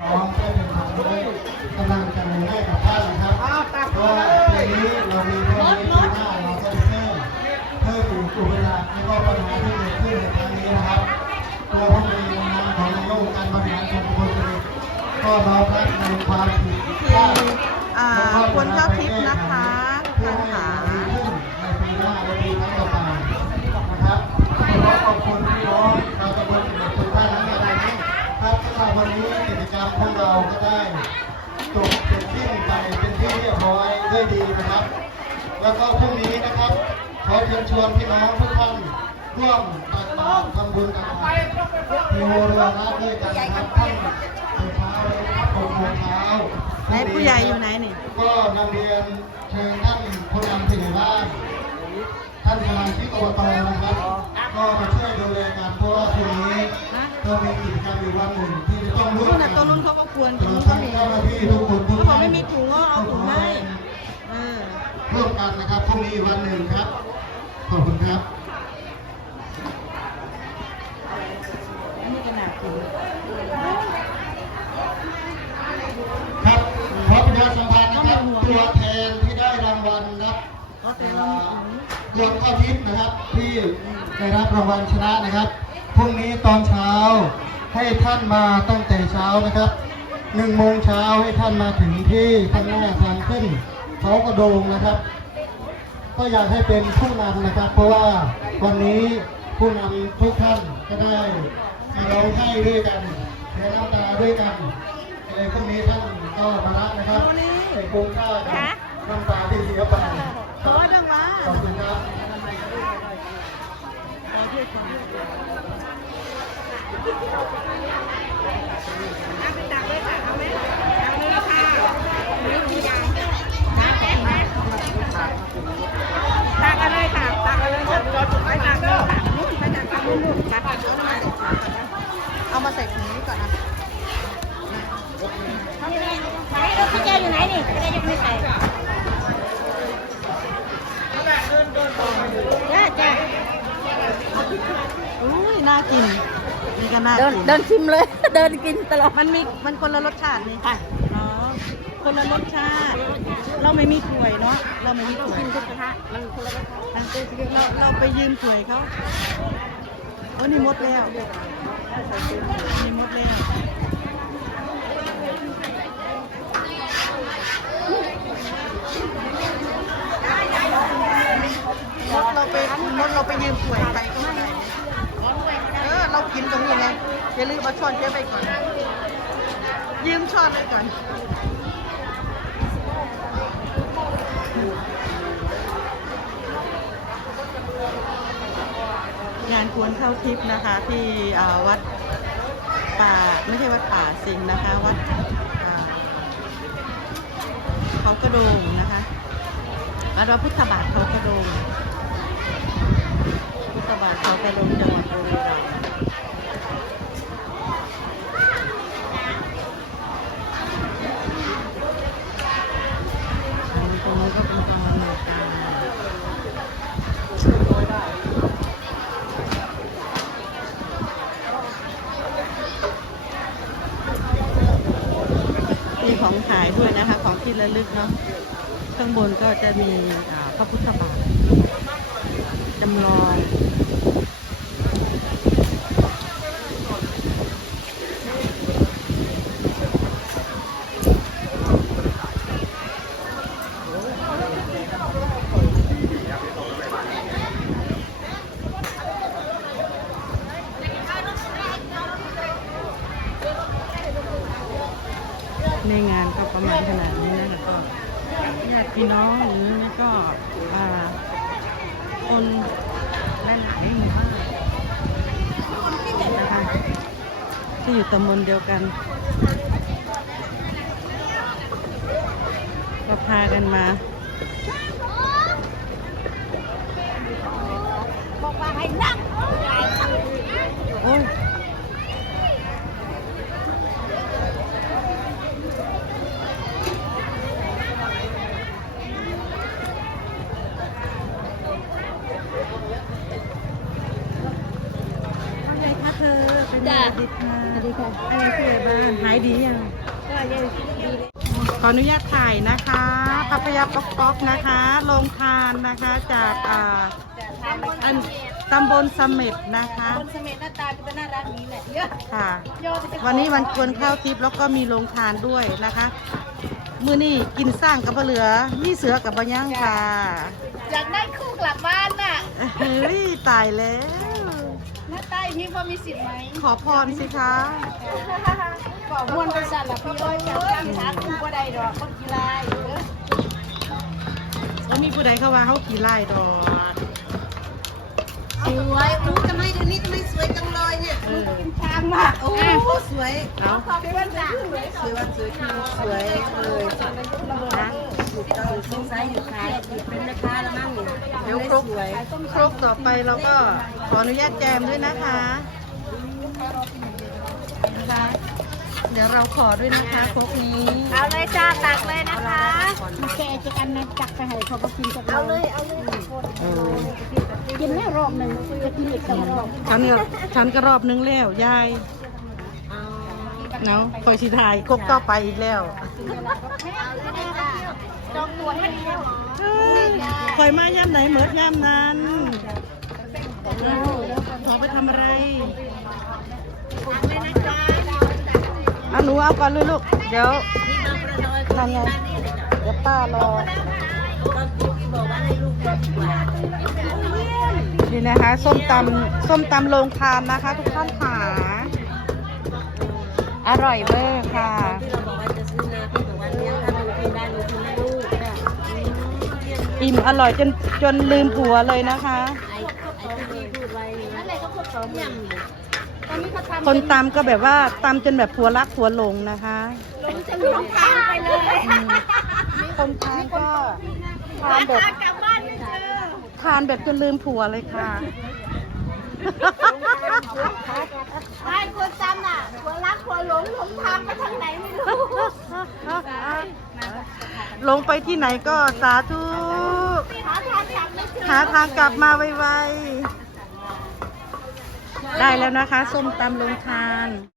น้องได้เป็นทางให้กำลังใจให้กับท่านนะครับเพราะว่าปีนี้เรามีเท่านี้หน้าเราก็จะเพิ่มเพิ่มอีกอุปสรรคแล้วก็ปัญหาที่เกิดขึ้นในครั้งนี้นะครับตัวผมเองในามของนายกการบริหารส่วนตำบลสุรินทก็น้อมรับในความผิดพลาดคนเจ้าทิพย์นะคะท่านขาในปีหน้าและปีครั้งต่อไปนะครับขอขอบคุณพี่น้องชาวตำบลทุกท่านนะครับครับสำหรับวันนี้ กิจกรรมของเราก็ได้จบเสร็จสิ้นไปเป็นที่เรียบร้อยด้วยดีนะครับ แล้วก็พรุ่งนี้นะครับ ขอเชิญชวนพี่น้องทุกท่านร่วมตักบาตรทำบุญกันที่โมเรือนะด้วยกันนะครับท่านตื่นเช้าเลยครับหกโมงเช้าไหนผู้ใหญ่อยู่ไหนนี่ก็นำเรียนเชิญท่านผู้นำผู้ใหญ่บ้านท่านสมาชิกอบตนะครับ ก็มาช่วยดูแลกันเพราะว่าทีนี้ ก็มีกิจกรรมอีกวันหนึ่งที่จะต้องร่วนู่มนกัน่ะนตัวนู้นเขาก็ควรตถุลงอดก็ทั้งมีเจ้าหน้าที่ทุกคนทุกเขาบอท่ากนไม่มีถุงก็เอาถุงให้เออร่วมกันนะครับพรุ่งนี้อีกวันหนึ่งครับ ขอบคุณครับ อันนี้ก็หนักถุงครับขอประชาสัมพันธ์นะครับ ตัวแทนที่ได้รางวัลนะครับเขาแต่เรามีถุง รวมข้อทิพย์นะครับที่ได้รับรางวัลชนะนะครับ พรุ่งนี้ตอนเช้าให้ท่านมาตั้งแต่เช้านะครับหนึ่งโมงเช้าให้ท่านมาถึงที่ข้างหน้าทางขึ้นเขากระโดงนะครับ ก็อยากให้เป็นผู้นำนะครับ เพราะว่าวันนี้ผู้นำทุกท่านก็ได้มาร้องไห้ด้วยกันเสียน้ำตาด้วยกันเลยพรุ่งนี้ท่านก็มาละนะครับใส่คุ้มค่ากับน้ำตาที่เสียไปเพราะว่าดังว่าขอบคุณครับขอช่วยกัน เอาไปตักเลยค่ะเอาไหมเอาเลยค่ะแป๊บนะตักกันเลยค่ะตักกันเลยค่ะเราจุดไปตักเลยค่ะนู่นไปตักกันนู่นนู่นตักกันเอามาใส่ถุงนี้ก่อนนะ พี่แก้วอยู่ไหนนี่จะได้ยกไม่ใส่จ้าจ้า อุ้ยน่ากินนี่ก็น่าเดินกินเดินชิมเลย เดินกินตลอดมันมีมันคนละรสชาตินี่ค่ะอ๋อคนละรสชาติ เราไม่มีถ้วยเนาะเราไม่มีถ้วยกินทุกกระทะมันคนละรสชาติมันเป็นเราเราไปยืมถ้วยเขาโอ้นี่หมดแล้วนี่หมดแล้วมดเราไปมดเราไปยืมถ้วยใครก็ไม่ได้เออเรากินตรงนี้ไง อย่าลืมเอาช้อนเก็บไปก่อน ยืมช้อนไปก่อนงานกวนเข้าทิพย์นะคะ ที่วัดป่าไม่ใช่วัดป่าสิงนะคะ วัดเขากระโดงนะคะวัดพระพุทธบาทเขากระโดงพุทธบาทเขากระโดงจังหวัดบุรีรัมย์ายด้วยนะคะ ของที่ระลึกเนาะข้างบนก็จะมีพระพุทธบาทจำลอง ในงานก็ประมาณขนาดนี้นะคะก็ญาติพี่น้องหรือไม่ก็อ่าคนหลายๆหมู่บ้านนะคะที่อยู่ตำบลเดียวกัน ก็พากันมาบอกว่าให้นั่ง โอ้ยทำไงคะเธอ ไป จ้าสวัสดีค่ะสวัสดีค่ะอะไรเสียบ้างหายดียังก็ยังดีเลยขออนุญาตถ่ายนะคะพัพยาป๊อกป๊อกนะคะโรงทานนะคะจากอ่าอันตำบลเสม็ดนะคะคนเสม็ดหน้าตาจะน่ารักนี้แหละเยอะค่ะยอดจะวันนี้วันกวนข้าวทิพย์แล้วก็มีโรงทานด้วยนะคะ มื้อนี้กินสร้างกับบ่เหลือมีเสือกับบะย่างค่ะอยากได้คู่กลับบ้านน่ะเฮ้ยตายแล้ว หน้าตาอย่างนี้พอมีสิทธิ์ไหมขอพรสิคะก็มวนไปสั่นละพี่ร้อยจับตั้งหาคู่ก็ได้ดอกคนกีฬาอยู่เด้อแล้วมีผู้ใดเข้าว่าเขาขี่ไล่ดอกสวยอู้ทำไมเดี๋ยวนี้ทำไมสวยจังเลยเนี่ยเออทางมากโอ้สวยเอาขอบคุณจ้ะสวยวันสวยคือสวยเลยนะถูกต้องสงสัยอยู่ขายเป็นแม่ค้าแล้วมั้งเดี๋ยวครกครกต่อไปเราก็ขออนุญาตแจมด้วยนะคะนะคะ เดี๋ยวเราขอด้วยนะคะครกนี้ เอาเลยจ้าตักเลยนะคะแกจะกันนะจักไปให้เขาก็กินกันเอาเลยเอาเลยเออกินแม่รอบหนึ่งจะกินอีกสองรอบฉันเนี่ยฉันก็รอบนึงแล้วยายเนาะคอยสิถ่ายครกต่อไปอีกแล้วจองตัวให้แล้วเอ้ย คอยมาย่ำไหนเหมิดย่ำนั้นขอไปทำอะไรเลยนะจ๊ะเอาหนูเอาก่อนเลยลูก เดี๋ยวทำไงเดี๋ยวป้ารอ นี่นะคะ ส้มตำส้มตำโรงทานนะคะ ทุกท่านค่ะ อร่อยเวอร์ค่ะ อิ่มอร่อยจนจนลืมผัวเลยนะคะนั่นแหละก็พวกสองอย่างตอนนี้เขาทำคนตำก็แบบว่าตำจนแบบผัวรักผัวหลงนะคะลงจะลงทางไปเลยอืมคนทานก็ทานแบบกลับบ้านไม่เจอทานแบบจนลืมผัวเลยค่ะไอ้คนจำน่ะหัวรักหัวหลงหลงทางไปทางไหนไม่รู้ ลงไปที่ไหนก็สาธุ หาทางกลับไม่เจอ หาทางกลับมาไวๆ ได้แล้วนะคะ ส้มตำลงทาน